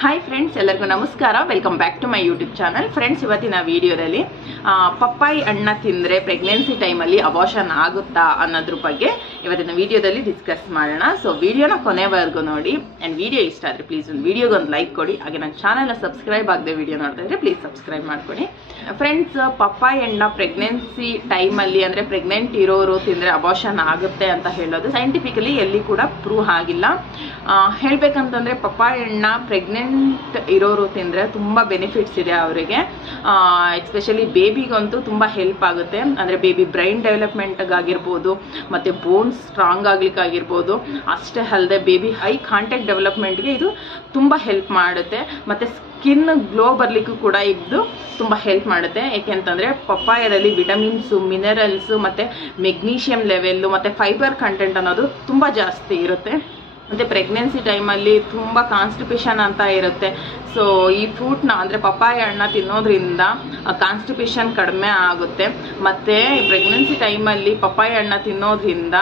Hi friends, ಎಲ್ಲರಿಗೂ ನಮಸ್ಕಾರ. Welcome back to my YouTube channel. Friends, ಇವತ್ತಿನ ವಿಡಿಯೋದಲ್ಲಿ ಪಪ್ಪಾಯಿ ಹಣ್ಣು ತಿಂದರೆ ಪ್ರೆಗ್ನೆನ್ಸಿ ಟೈಮಲ್ಲಿ ಅಬಾರ್ಷನ್ ಆಗುತ್ತಾ ಅನ್ನೋದ್ರ ಬಗ್ಗೆ ಇವತ್ತಿನ ವಿಡಿಯೋದಲ್ಲಿ ಡಿಸ್ಕಸ್ ಮಾಡೋಣ. ಸೊ ವಿಡಿಯೋನ ಕೊನೆವರೆಗೂ ನೋಡಿ. ಆ್ಯಂಡ್ ವಿಡಿಯೋ ಇಷ್ಟ ಆದರೆ ಪ್ಲೀಸ್ ಒಂದು ವಿಡಿಯೋಗೆ ಒಂದು ಲೈಕ್ ಕೊಡಿ. ಹಾಗೆ ನನ್ನ ಚಾನಲ್ನ ಸಬ್ಸ್ಕ್ರೈಬ್ ಆಗದೆ ವಿಡಿಯೋ ನೋಡ್ತಾ ಇದ್ರೆ ಪ್ಲೀಸ್ ಸಬ್ಸ್ಕ್ರೈಬ್ ಮಾಡ್ಕೊಳ್ಳಿ. ಫ್ರೆಂಡ್ಸ್, ಪಪ್ಪಾಯಿ ಹಣ್ಣು ಪ್ರೆಗ್ನೆನ್ಸಿ ಟೈಮಲ್ಲಿ ಅಂದರೆ ಪ್ರೆಗ್ನೆಂಟ್ ಇರೋರು ತಿಂದರೆ ಅಬಾರ್ಷನ್ ಆಗುತ್ತೆ ಅಂತ ಹೇಳೋದು ಸೈಂಟಿಫಿಕಲಿ ಎಲ್ಲಿ ಕೂಡ ಪ್ರೂವ್ ಆಗಿಲ್ಲ. ಹೇಳಬೇಕಂತಂದರೆ ಪಪ್ಪಾಯಿ ಹಣ್ಣು ಪ್ರೆಗ್ನೆಂಟ್ ಇರೋರು ತಿಂದರೆ ತುಂಬ ಬೆನಿಫಿಟ್ಸ್ ಇದೆ ಅವರಿಗೆ. ಎಸ್ಪೆಷಲಿ ಬೇಬಿಗಂತೂ ತುಂಬ ಹೆಲ್ಪ್ ಆಗುತ್ತೆ. ಅಂದರೆ ಬೇಬಿ ಬ್ರೈನ್ ಡೆವಲಪ್ಮೆಂಟ್ಗಾಗಿರ್ಬೋದು, ಮತ್ತು ಬೋನ್ಸ್ ಸ್ಟ್ರಾಂಗ್ ಆಗ್ಲಿಕ್ಕಾಗಿರ್ಬೋದು. ಅಷ್ಟೇ ಅಲ್ಲದೆ ಬೇಬಿ ಐ ಕಾಂಟ್ಯಾಕ್ಟ್ ಡೆವಲಪ್ಮೆಂಟ್ಗೆ ಇದು ತುಂಬ ಹೆಲ್ಪ್ ಮಾಡುತ್ತೆ. ಮತ್ತು ಸ್ಕಿನ್ ಗ್ಲೋ ಬರಲಿಕ್ಕೂ ಕೂಡ ಇದು ತುಂಬ ಹೆಲ್ಪ್ ಮಾಡುತ್ತೆ. ಏಕೆಂತಂದರೆ ಪಪ್ಪಾಯದಲ್ಲಿ ವಿಟಮಿನ್ಸು, ಮಿನರಲ್ಸು, ಮತ್ತು ಮೆಗ್ನೀಷಿಯಮ್ ಲೆವೆಲ್ಲು ಮತ್ತು ಫೈಬರ್ ಕಂಟೆಂಟ್ ಅನ್ನೋದು ತುಂಬ ಜಾಸ್ತಿ ಇರುತ್ತೆ. ಮತ್ತು ಪ್ರೆಗ್ನೆನ್ಸಿ ಟೈಮಲ್ಲಿ ತುಂಬ ಕಾನ್ಸ್ಟಿಪೇಷನ್ ಅಂತ ಇರುತ್ತೆ. ಸೊ ಈ ಫ್ರೂಟ್ನ ಅಂದರೆ ಪಪ್ಪಾಯ ಹಣ್ಣು ತಿನ್ನೋದ್ರಿಂದ ಕಾನ್ಸ್ಟಿಪೇಷನ್ ಕಡಿಮೆ ಆಗುತ್ತೆ. ಮತ್ತು ಪ್ರೆಗ್ನೆನ್ಸಿ ಟೈಮಲ್ಲಿ ಪಪ್ಪಾಯ ಹಣ್ಣು ತಿನ್ನೋದ್ರಿಂದ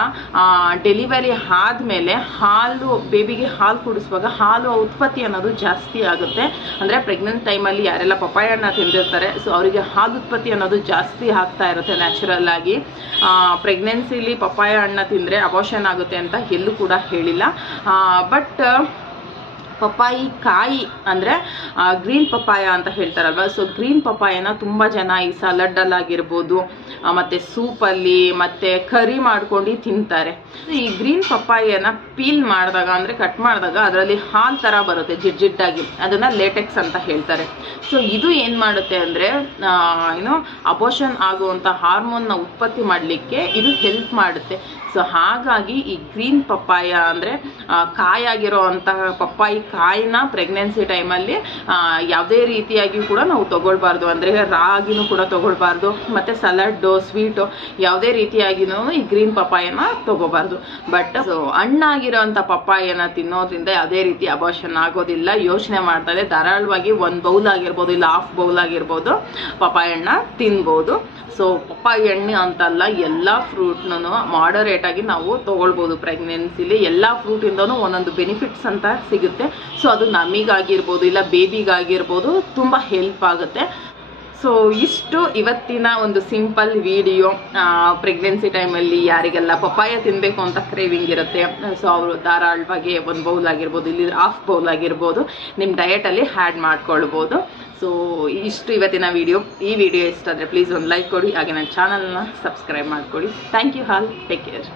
ಡೆಲಿವರಿ ಆದಮೇಲೆ ಹಾಲು, ಬೇಬಿಗೆ ಹಾಲು ಕುಡಿಸುವಾಗ ಹಾಲು ಉತ್ಪತ್ತಿ ಅನ್ನೋದು ಜಾಸ್ತಿ ಆಗುತ್ತೆ. ಅಂದರೆ ಪ್ರೆಗ್ನೆಂಟ್ ಟೈಮಲ್ಲಿ ಯಾರೆಲ್ಲ ಪಪ್ಪಾಯ ಹಣ್ಣು ತಿಂದಿರ್ತಾರೆ, ಸೊ ಅವರಿಗೆ ಹಾಲು ಉತ್ಪತ್ತಿ ಅನ್ನೋದು ಜಾಸ್ತಿ ಆಗ್ತಾ ಇರುತ್ತೆ ನ್ಯಾಚುರಲ್ ಆಗಿ. ಪ್ರೆಗ್ನೆನ್ಸಿಲಿ ಪಪ್ಪಾಯ ಹಣ್ಣು ತಿಂದರೆ ಅಬಾರ್ಷನ್ ಆಗುತ್ತೆ ಅಂತ ಎಲ್ಲೂ ಕೂಡ ಹೇಳಿಲ್ಲ. ಬಟ್ ಪಪ್ಪಾಯಿ ಕಾಯಿ ಅಂದರೆ ಗ್ರೀನ್ ಪಪ್ಪಾಯ ಅಂತ ಹೇಳ್ತಾರಲ್ವ, ಸೊ ಗ್ರೀನ್ ಪಪ್ಪಾಯನ ತುಂಬ ಜನ ಈ ಸಲಾಡಲ್ಲಾಗಿರ್ಬೋದು, ಮತ್ತು ಸೂಪಲ್ಲಿ, ಮತ್ತು ಕರಿ ಮಾಡ್ಕೊಂಡು ತಿಂತಾರೆ. ಈ ಗ್ರೀನ್ ಪಪ್ಪಾಯನ ಪೀಲ್ ಮಾಡಿದಾಗ ಅಂದರೆ ಕಟ್ ಮಾಡಿದಾಗ ಅದರಲ್ಲಿ ಹಾಲು ಥರ ಬರುತ್ತೆ ಜಿಡ್ಜಿಡ್ಡಾಗಿ, ಅದನ್ನು ಲೇಟೆಕ್ಸ್ ಅಂತ ಹೇಳ್ತಾರೆ. ಸೊ ಇದು ಏನು ಮಾಡುತ್ತೆ ಅಂದರೆ ಅಬಾರ್ಷನ್ ಆಗುವಂಥ ಹಾರ್ಮೋನ್ನ ಉತ್ಪತ್ತಿ ಮಾಡಲಿಕ್ಕೆ ಇದು ಹೆಲ್ಪ್ ಮಾಡುತ್ತೆ. ಸೊ ಹಾಗಾಗಿ ಈ ಗ್ರೀನ್ ಪಪ್ಪಾಯ ಅಂದರೆ ಕಾಯಾಗಿರೋ ಅಂತಹ ಪಪ್ಪಾಯಿ ಕಾಯಿನ ಪ್ರೆಗ್ನೆನ್ಸಿ ಟೈಮಲ್ಲಿ ಯಾವುದೇ ರೀತಿಯಾಗಿ ಕೂಡ ನಾವು ತೊಗೊಳ್ಬಾರ್ದು. ಅಂದರೆ ರಾಗಿನೂ ಕೂಡ ತೊಗೊಳ್ಬಾರ್ದು, ಮತ್ತು ಸಲಾಡ್ಡು, ಸ್ವೀಟು ಯಾವುದೇ ರೀತಿಯಾಗಿನೂ ಈ ಗ್ರೀನ್ ಪಪ್ಪಾಯನ ತೊಗೋಬಾರ್ದು. ಬಟ್ ಸೊ ಹಣ್ಣಾಗಿರೋಂಥ ಪಪ್ಪಾಯನ ತಿನ್ನೋದ್ರಿಂದ ಯಾವುದೇ ರೀತಿ ಅಬಾರ್ಷನ್ ಆಗೋದಿಲ್ಲ. ಯೋಚನೆ ಮಾಡ್ತಾರೆ, ಧಾರಾಳವಾಗಿ 1 ಬೌಲ್ ಆಗಿರ್ಬೋದು, ಇಲ್ಲ 1/2 ಬೌಲ್ ಆಗಿರ್ಬೋದು ಪಪ್ಪಾಯ ಹಣ್ಣು ತಿನ್ಬೋದು. ಸೊ ಪಪ್ಪಾಯಿ ಹಣ್ಣು ಅಂತಲ್ಲ, ಎಲ್ಲ ಫ್ರೂಟ್ನೂ ಮಾಡರೇಟ್ ಆಗಿ ನಾವು ತೊಗೊಳ್ಬೋದು. ಪ್ರೆಗ್ನೆನ್ಸಿಲಿ ಎಲ್ಲ ಫ್ರೂಟಿಂದನೂ ಒಂದೊಂದು ಬೆನಿಫಿಟ್ಸ್ ಅಂತ ಸಿಗುತ್ತೆ. ಸೊ ಅದು ನಮಗಾಗಿರ್ಬೋದು, ಇಲ್ಲ ಬೇಬಿಗಾಗಿರ್ಬೋದು ತುಂಬ ಹೆಲ್ಪ್ ಆಗುತ್ತೆ. ಸೊ ಇಷ್ಟು ಇವತ್ತಿನ ಒಂದು ಸಿಂಪಲ್ ವಿಡಿಯೋ. ಪ್ರೆಗ್ನೆನ್ಸಿ ಟೈಮಲ್ಲಿ ಯಾರಿಗೆಲ್ಲ ಪಪ್ಪಾಯ ತಿನ್ನಬೇಕು ಅಂತ ಕ್ರೇವಿಂಗ್ ಇರುತ್ತೆ, ಸೊ ಅವರು ಧಾರಾಳವಾಗಿ 1 ಬೌಲ್ ಆಗಿರ್ಬೋದು, ಇಲ್ಲಿ 1/2 ಬೌಲ್ ಆಗಿರ್ಬೋದು ನಿಮ್ಮ ಡಯಟಲ್ಲಿ ಆ್ಯಡ್ ಮಾಡ್ಕೊಳ್ಬೋದು. ಸೊ ಇಷ್ಟು ಇವತ್ತಿನ ವಿಡಿಯೋ. ಈ ವಿಡಿಯೋ ಇಷ್ಟ ಆದರೆ ಪ್ಲೀಸ್ ಒಂದು ಲೈಕ್ ಕೊಡಿ. ಹಾಗೆ ನನ್ನ ಚಾನಲ್ನ ಸಬ್ಸ್ಕ್ರೈಬ್ ಮಾಡ್ಕೊಳ್ಳಿ. Thank you all. Take care.